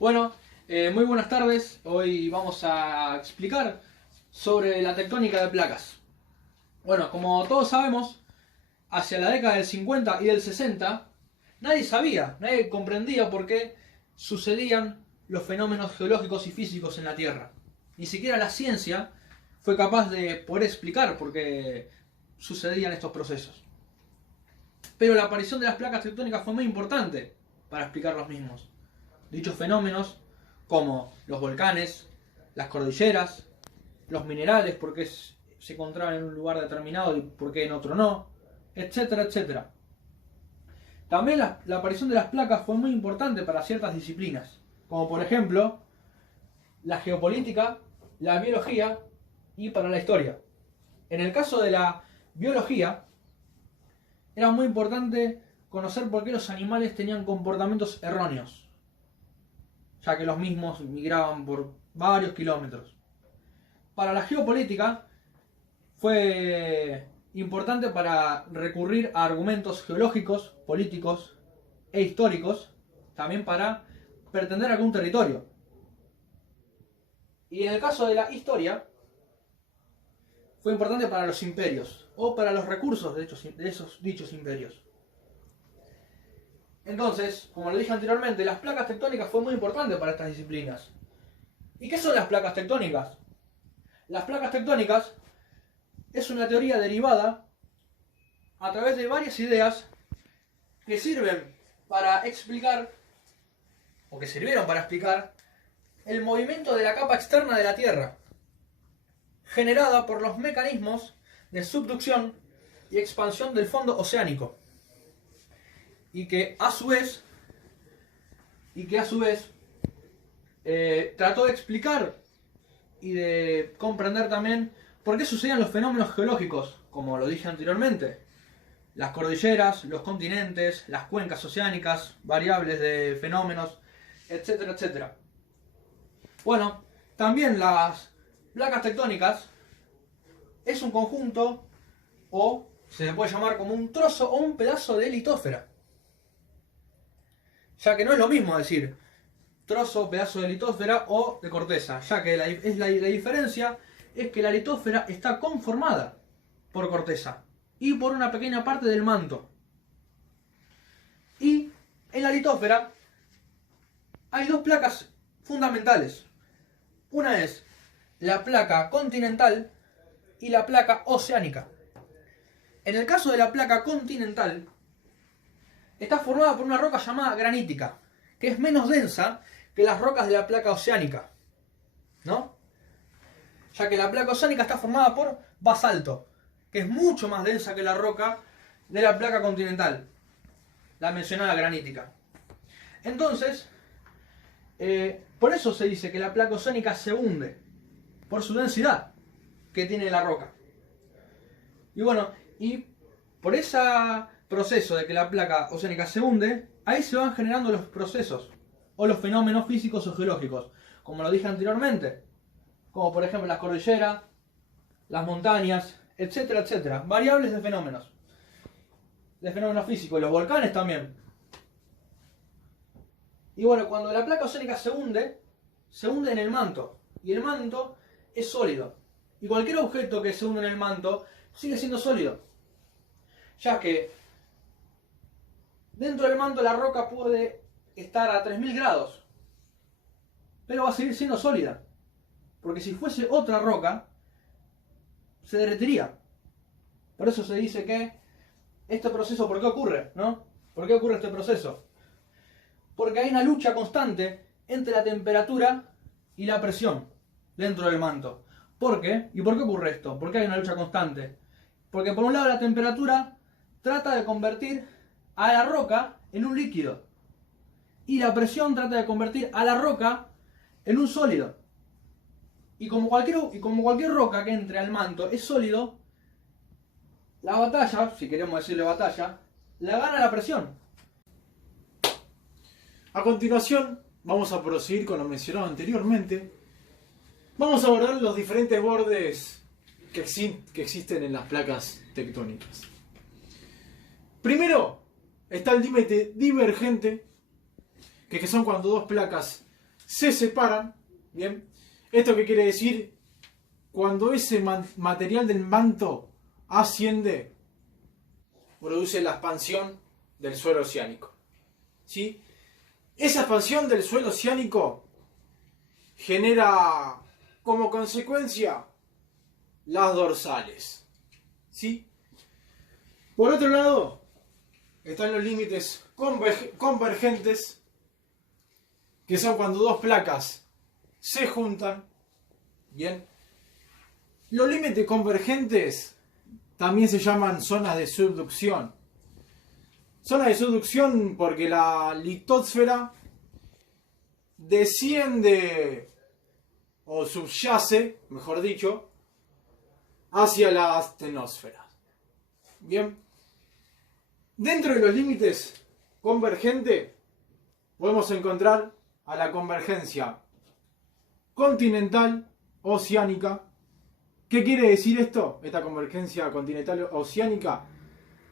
Bueno, muy buenas tardes. Hoy vamos a explicar sobre la tectónica de placas. Bueno, como todos sabemos, hacia la década del 50 y del 60, nadie comprendía por qué sucedían los fenómenos geológicos y físicos en la Tierra. Ni siquiera la ciencia fue capaz de poder explicar por qué sucedían estos procesos. Pero la aparición de las placas tectónicas fue muy importante para explicar los mismos. Dichos fenómenos, como los volcanes, las cordilleras, los minerales, por qué se encontraban en un lugar determinado y por qué en otro no, etcétera, etcétera. También la aparición de las placas fue muy importante para ciertas disciplinas, como por ejemplo la geopolítica, la biología y para la historia. En el caso de la biología, era muy importante conocer por qué los animales tenían comportamientos erróneos, ya que los mismos migraban por varios kilómetros. Para la geopolítica fue importante para recurrir a argumentos geológicos, políticos e históricos, también para pretender algún territorio. Y en el caso de la historia, fue importante para los imperios, o para los recursos de esos dichos imperios. Entonces, como lo dije anteriormente, las placas tectónicas fue muy importante para estas disciplinas. ¿Y qué son las placas tectónicas? Las placas tectónicas es una teoría derivada a través de varias ideas que sirven para explicar, o que sirvieron para explicar, el movimiento de la capa externa de la Tierra, generada por los mecanismos de subducción y expansión del fondo oceánico, y que a su vez trató de explicar y de comprender también por qué sucedían los fenómenos geológicos, como lo dije anteriormente: las cordilleras, los continentes, las cuencas oceánicas, variables de fenómenos, etcétera, etcétera. Bueno, también las placas tectónicas es un conjunto, o se le puede llamar como un trozo o un pedazo de litósfera, ya que no es lo mismo decir trozo, pedazo de litósfera o de corteza, ya que la diferencia es que la litósfera está conformada por corteza y por una pequeña parte del manto. Y en la litósfera hay dos placas fundamentales. Una es la placa continental y la placa oceánica. En el caso de la placa continental, está formada por una roca llamada granítica, que es menos densa que las rocas de la placa oceánica, ¿no? Ya que la placa oceánica está formada por basalto, que es mucho más densa que la roca de la placa continental, la mencionada granítica. Entonces, por eso se dice que la placa oceánica se hunde, por su densidad que tiene la roca. Y bueno, y por ese proceso de que la placa oceánica se hunde, ahí se van generando los procesos o los fenómenos físicos o geológicos, como lo dije anteriormente, como por ejemplo las cordilleras, las montañas, etcétera, etcétera, variables de fenómenos físicos, los volcanes también. Y bueno, cuando la placa oceánica se hunde en el manto, y el manto es sólido, y cualquier objeto que se hunde en el manto sigue siendo sólido, ya que dentro del manto la roca puede estar a 3000 grados, pero va a seguir siendo sólida, porque si fuese otra roca se derretiría. Por eso se dice que este proceso, ¿por qué ocurre? ¿No? ¿Por qué ocurre este proceso? Porque hay una lucha constante entre la temperatura y la presión dentro del manto. ¿Por qué? ¿Y por qué ocurre esto? ¿Por qué hay una lucha constante? Porque por un lado la temperatura trata de convertir a la roca en un líquido, y la presión trata de convertir a la roca en un sólido. Y como cualquier roca que entre al manto es sólido, la batalla, si queremos decirle batalla, la gana la presión. A continuación, vamos a proseguir con lo mencionado anteriormente. Vamos a abordar los diferentes bordes que existen en las placas tectónicas. Primero está el límite divergente, que son cuando dos placas se separan. Bien, ¿esto qué quiere decir? Cuando ese material del manto asciende, produce la expansión del suelo oceánico. ¿Sí? Esa expansión del suelo oceánico genera como consecuencia las dorsales. ¿Sí? Por otro lado, están los límites convergentes, que son cuando dos placas se juntan. Bien. Los límites convergentes también se llaman zonas de subducción. Zona de subducción porque la litósfera desciende o subyace, mejor dicho, hacia la astenosfera. Bien. Dentro de los límites convergentes podemos encontrar a la convergencia continental oceánica. ¿Qué quiere decir esto? Esta convergencia continental oceánica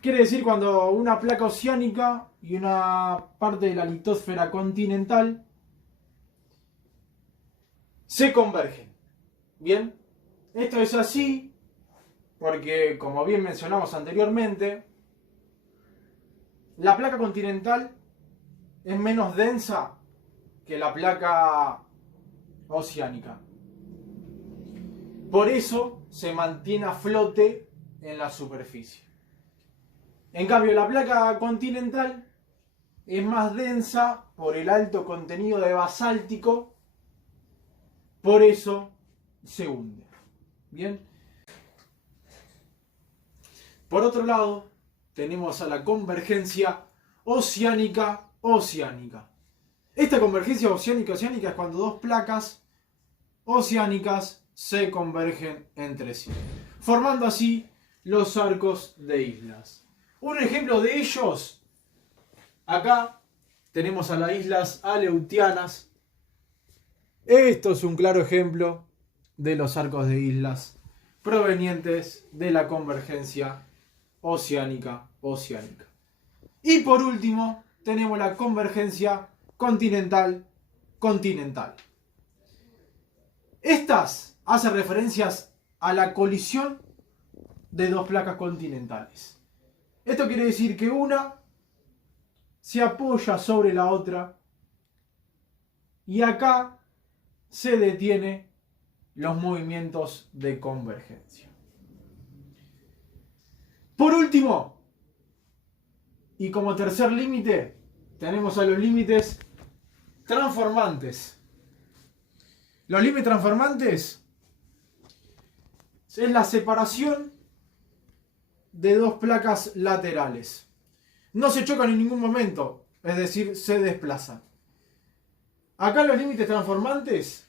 quiere decir cuando una placa oceánica y una parte de la litósfera continental se convergen. Bien, esto es así porque, como bien mencionamos anteriormente, la placa continental es menos densa que la placa oceánica. Por eso se mantiene a flote en la superficie. En cambio, la placa continental es más densa por el alto contenido de basáltico, por eso se hunde. Bien. Por otro lado, tenemos a la convergencia oceánica-oceánica. Esta convergencia oceánica-oceánica es cuando dos placas oceánicas se convergen entre sí, formando así los arcos de islas. Un ejemplo de ellos, acá tenemos a las islas Aleutianas. Esto es un claro ejemplo de los arcos de islas provenientes de la convergencia oceánica-oceánica. Y por último, tenemos la convergencia continental-continental. Estas hacen referencias a la colisión de dos placas continentales. Esto quiere decir que una se apoya sobre la otra y acá se detienen los movimientos de convergencia. Por último, y como tercer límite, tenemos a los límites transformantes. Los límites transformantes es la separación de dos placas laterales. No se chocan en ningún momento, es decir, se desplazan. Acá en los límites transformantes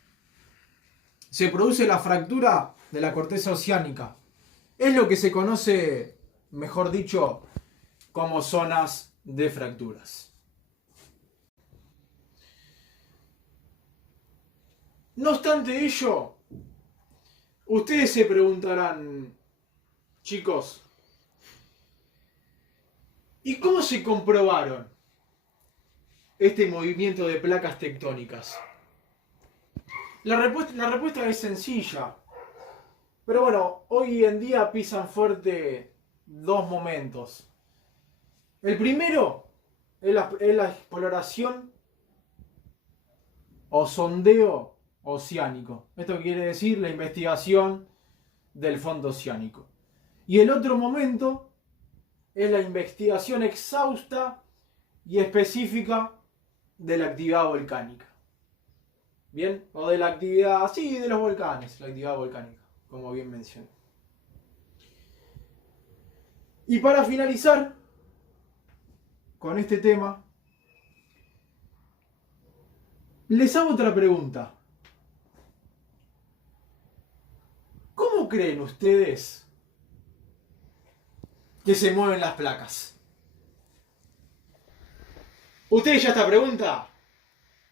se produce la fractura de la corteza oceánica. Es lo que se conoce, mejor dicho, como zonas de fracturas. No obstante ello, ustedes se preguntarán, chicos, ¿y cómo se comprobaron este movimiento de placas tectónicas? La respuesta es sencilla. Pero bueno, hoy en día pisan fuerte dos momentos. El primero es la exploración o sondeo oceánico. Esto quiere decir la investigación del fondo oceánico. Y el otro momento es la investigación exhausta y específica de la actividad volcánica. ¿Bien? O de la actividad, sí, de los volcanes, la actividad volcánica, como bien mencioné. Y para finalizar con este tema, les hago otra pregunta. ¿Cómo creen ustedes que se mueven las placas? Ustedes ya esta pregunta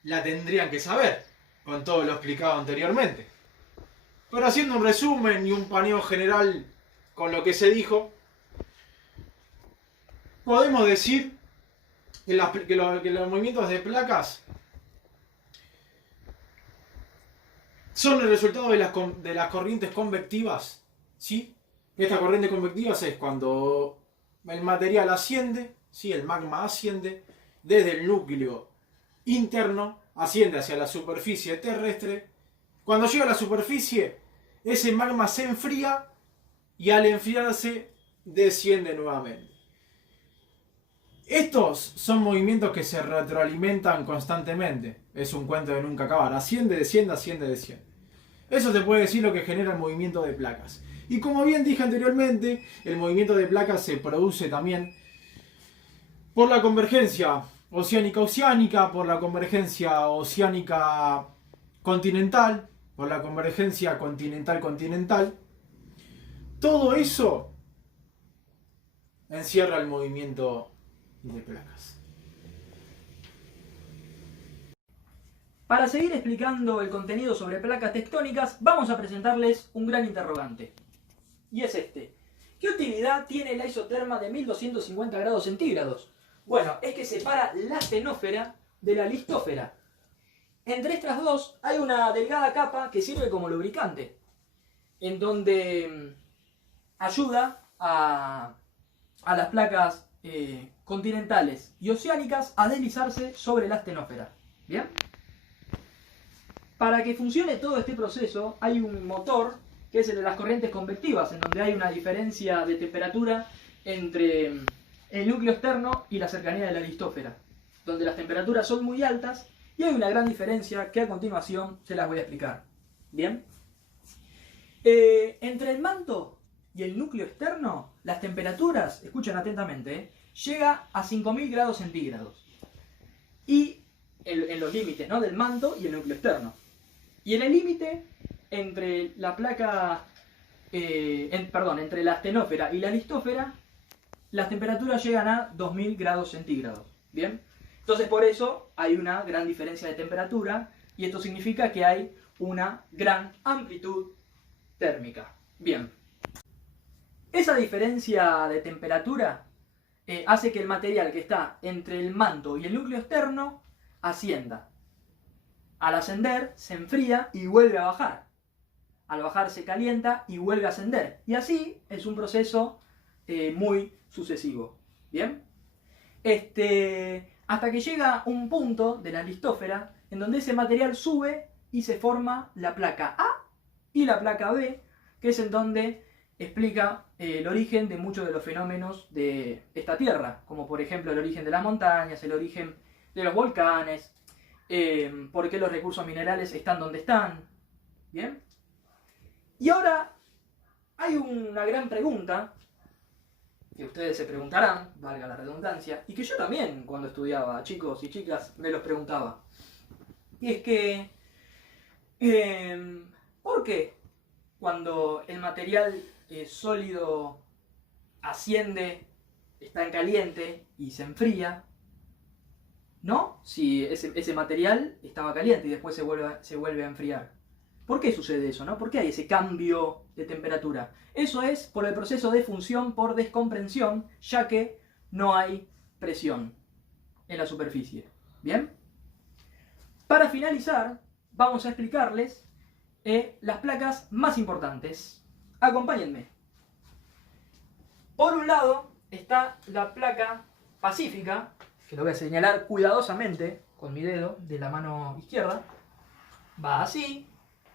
la tendrían que saber, con todo lo explicado anteriormente. Pero haciendo un resumen y un paneo general con lo que se dijo, podemos decir que los movimientos de placas son el resultado de las corrientes convectivas, ¿sí? Esta corriente convectiva es cuando el material asciende, ¿sí? El magma asciende desde el núcleo interno, asciende hacia la superficie terrestre. Cuando llega a la superficie, ese magma se enfría y al enfriarse desciende nuevamente. Estos son movimientos que se retroalimentan constantemente. Es un cuento de nunca acabar. Asciende, desciende, asciende, desciende. Eso te puede decir lo que genera el movimiento de placas. Y como bien dije anteriormente, el movimiento de placas se produce también por la convergencia oceánica-oceánica, por la convergencia oceánica-continental, por la convergencia continental-continental. Todo eso encierra el movimiento de placas. Para seguir explicando el contenido sobre placas tectónicas, vamos a presentarles un gran interrogante. Y es este. ¿Qué utilidad tiene la isoterma de 1250 grados centígrados? Bueno, es que separa la astenósfera de la listósfera. Entre estas dos hay una delgada capa que sirve como lubricante, en donde ayuda a las placas continentales y oceánicas a deslizarse sobre la astenósfera. ¿Bien? Para que funcione todo este proceso hay un motor que es el de las corrientes convectivas, en donde hay una diferencia de temperatura entre el núcleo externo y la cercanía de la listósfera, donde las temperaturas son muy altas y hay una gran diferencia que a continuación se las voy a explicar. ¿Bien? Entre el manto y el núcleo externo, las temperaturas, escuchen atentamente, llega a 5000 grados centígrados. Y en los límites, ¿no?, del manto y el núcleo externo. Y en el límite entre la placa, entre la astenósfera y la listósfera, las temperaturas llegan a 2000 grados centígrados. ¿Bien? Entonces por eso hay una gran diferencia de temperatura y esto significa que hay una gran amplitud térmica. Bien. Esa diferencia de temperatura hace que el material que está entre el manto y el núcleo externo ascienda. Al ascender se enfría y vuelve a bajar. Al bajar se calienta y vuelve a ascender. Y así es un proceso muy sucesivo. ¿Bien? Hasta que llega un punto de la listósfera en donde ese material sube y se forma la placa A y la placa B, que es en donde explica el origen de muchos de los fenómenos de esta Tierra, como por ejemplo el origen de las montañas, el origen de los volcanes, por qué los recursos minerales están donde están. ¿Bien? Y ahora hay una gran pregunta que ustedes se preguntarán, valga la redundancia, y que yo también cuando estudiaba, chicos y chicas, me los preguntaba. Y es que, ¿por qué cuando el material sólido asciende, está en caliente y se enfría, ¿no? Si ese material estaba caliente y después se vuelve a enfriar. ¿Por qué sucede eso, no? ¿Por qué hay ese cambio de temperatura? Eso es por el proceso de función por descompresión, ya que no hay presión en la superficie. ¿Bien? Para finalizar, vamos a explicarles las placas más importantes. Acompáñenme. Por un lado está la placa pacífica, que lo voy a señalar cuidadosamente con mi dedo de la mano izquierda. Va así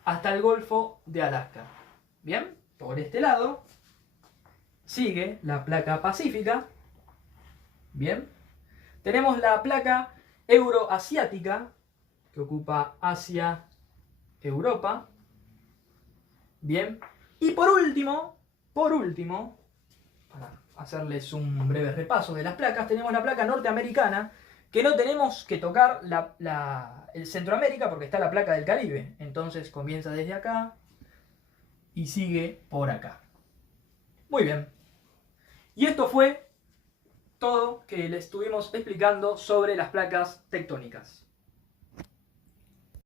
hasta el Golfo de Alaska. ¿Bien? Por este lado sigue la placa pacífica. ¿Bien? Tenemos la placa euroasiática, que ocupa Asia, Europa. ¿Bien? Y por último, para hacerles un breve repaso de las placas, tenemos la placa norteamericana, que no tenemos que tocar el Centroamérica porque está la placa del Caribe. Entonces comienza desde acá y sigue por acá. Muy bien. Y esto fue todo que les estuvimos explicando sobre las placas tectónicas.